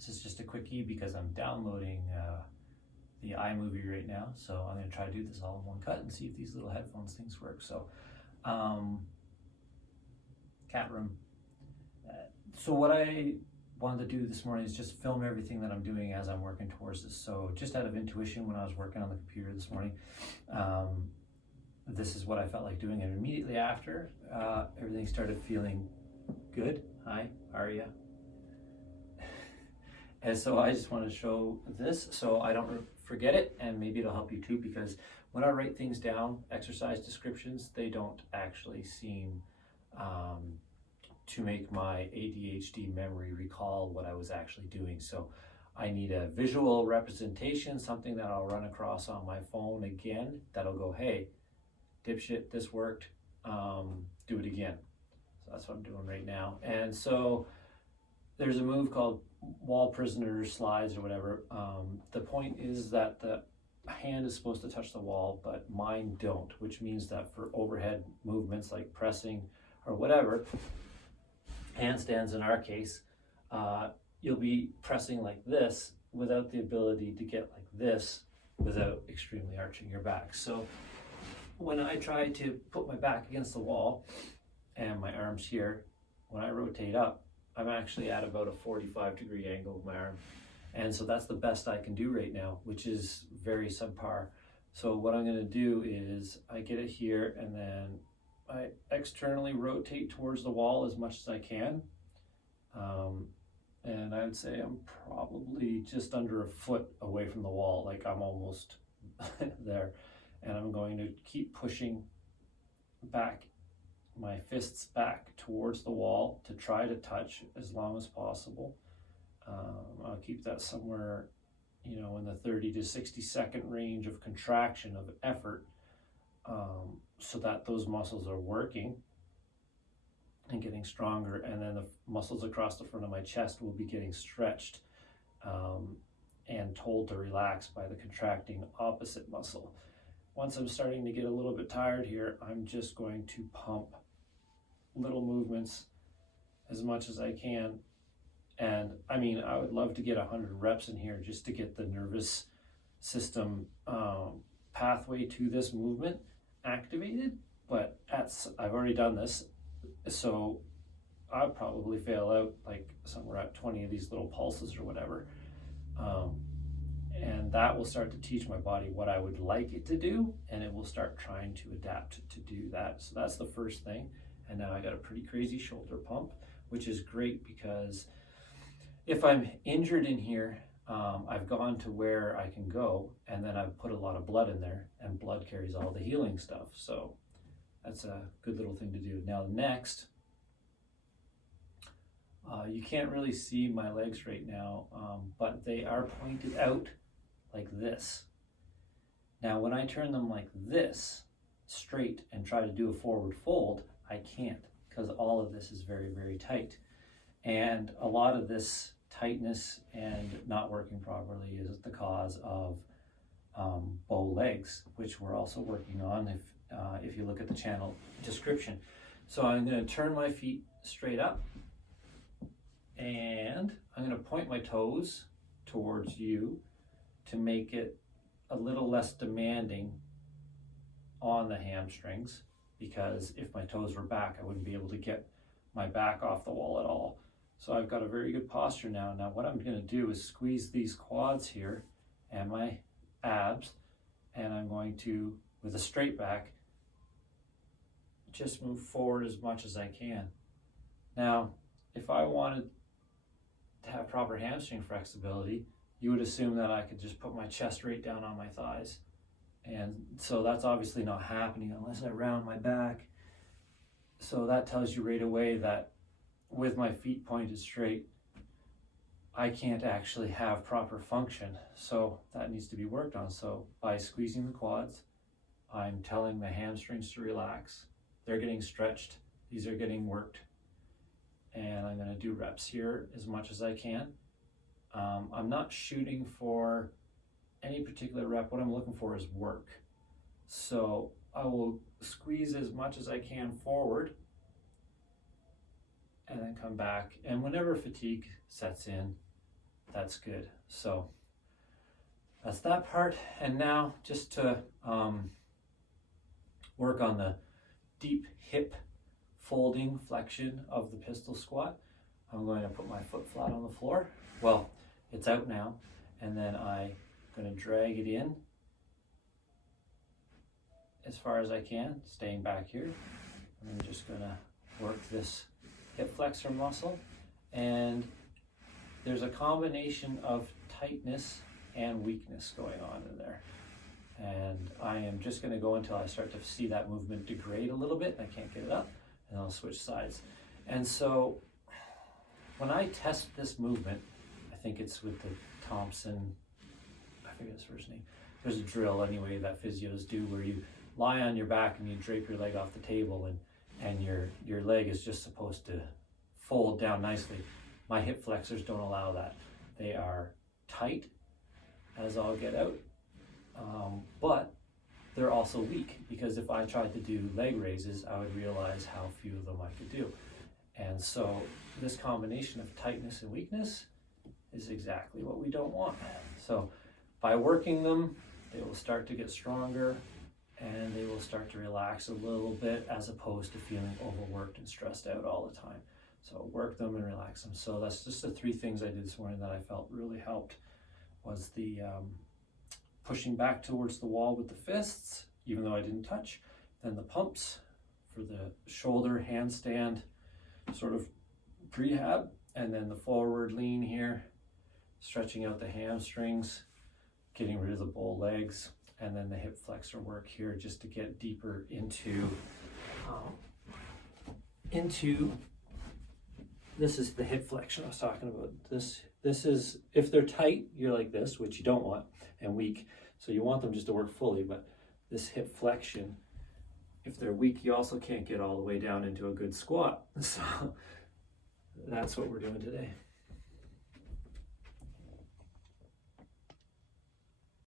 This is just a quickie because I'm downloading the iMovie right now, so I'm going to try to do this all in one cut and see if these little headphones things work. So, cat room. So what I wanted to do this morning is just film everything that I'm doing as I'm working towards this. So just out of intuition, when I was working on the computer this morning, this is what I felt like doing, and immediately after, everything started feeling good. Hi, how are you? And so I just want to show this so I don't forget it, and maybe it'll help you too, because when I write things down, exercise descriptions, they don't actually seem to make my ADHD memory recall what I was actually doing. So I need a visual representation, something that I'll run across on my phone again, that'll go, hey, dipshit, this worked, do it again. So that's what I'm doing right now. And so there's a move called wall prisoner slides or whatever. The point is that the hand is supposed to touch the wall, but mine don't, which means that for overhead movements like pressing or whatever, handstands in our case, you'll be pressing like this without the ability to get like this without extremely arching your back. So when I try to put my back against the wall and my arms here, when I rotate up, I'm actually at about a 45-degree angle with my arm. And so that's the best I can do right now, which is very subpar. So what I'm gonna do is I get it here, and then I externally rotate towards the wall as much as I can. And I would say I'm probably just under a foot away from the wall, like I'm almost there. And I'm going to keep pushing back my fists back towards the wall to try to touch as long as possible. I'll keep that somewhere, you know, in the 30 to 60 second range of contraction of effort, so that those muscles are working and getting stronger, and then the muscles across the front of my chest will be getting stretched and told to relax by the contracting opposite muscle. Once I'm starting to get a little bit tired here, I'm just going to pump little movements as much as I can. And I mean, I would love to get 100 reps in here just to get the nervous system pathway to this movement activated, but I've already done this, so I'll probably fail out like somewhere at 20 of these little pulses or whatever. And that will start to teach my body what I would like it to do, and it will start trying to adapt to do that. So that's the first thing. And now I got a pretty crazy shoulder pump, which is great because if I'm injured in here, I've gone to where I can go, and then I've put a lot of blood in there, and blood carries all the healing stuff. So that's a good little thing to do. Now next, you can't really see my legs right now, but they are pointed out like this. Now when I turn them like this, straight, and try to do a forward fold, I can't, because all of this is very, very tight. And a lot of this tightness and not working properly is the cause of bow legs, which we're also working on if you look at the channel description. So I'm going to turn my feet straight up, and I'm going to point my toes towards you to make it a little less demanding on the hamstrings, because if my toes were back, I wouldn't be able to get my back off the wall at all. So I've got a very good posture now. Now what I'm going to do is squeeze these quads here and my abs, and I'm going to, with a straight back, just move forward as much as I can. Now, if I wanted to have proper hamstring flexibility, you would assume that I could just put my chest right down on my thighs. And so that's obviously not happening unless I round my back. So that tells you right away that with my feet pointed straight, I can't actually have proper function. So that needs to be worked on. So by squeezing the quads, I'm telling the hamstrings to relax. They're getting stretched. These are getting worked. And I'm going to do reps here as much as I can. I'm not shooting for any particular rep. What I'm looking for is work. So I will squeeze as much as I can forward and then come back. And whenever fatigue sets in, that's good. So that's that part. And now just to work on the deep hip folding flexion of the pistol squat, I'm going to put my foot flat on the floor. Well, it's out now. And then I'm going to drag it in as far as I can, staying back here. And I'm just going to work this hip flexor muscle. And there's a combination of tightness and weakness going on in there. And I am just going to go until I start to see that movement degrade a little bit. I can't get it up, and I'll switch sides. And so when I test this movement, I think it's with the Thompson, I forget his first name. There's a drill anyway that physios do where you lie on your back and you drape your leg off the table, and your leg is just supposed to fold down nicely. My hip flexors don't allow that. They are tight as all get out, but they're also weak, because if I tried to do leg raises, I would realize how few of them I could do. And so this combination of tightness and weakness is exactly what we don't want. So by working them, they will start to get stronger and they will start to relax a little bit, as opposed to feeling overworked and stressed out all the time. So work them and relax them. So that's just the 3 things I did this morning that I felt really helped. Was the pushing back towards the wall with the fists, even though I didn't touch. Then the pumps for the shoulder handstand sort of prehab. And then the forward lean here, stretching out the hamstrings, getting rid of the bow legs. And then the hip flexor work here, just to get deeper into this is the hip flexion I was talking about. This is, if they're tight, you're like this, which you don't want, and weak. So you want them just to work fully, but this hip flexion, if they're weak, you also can't get all the way down into a good squat. So that's what we're doing today.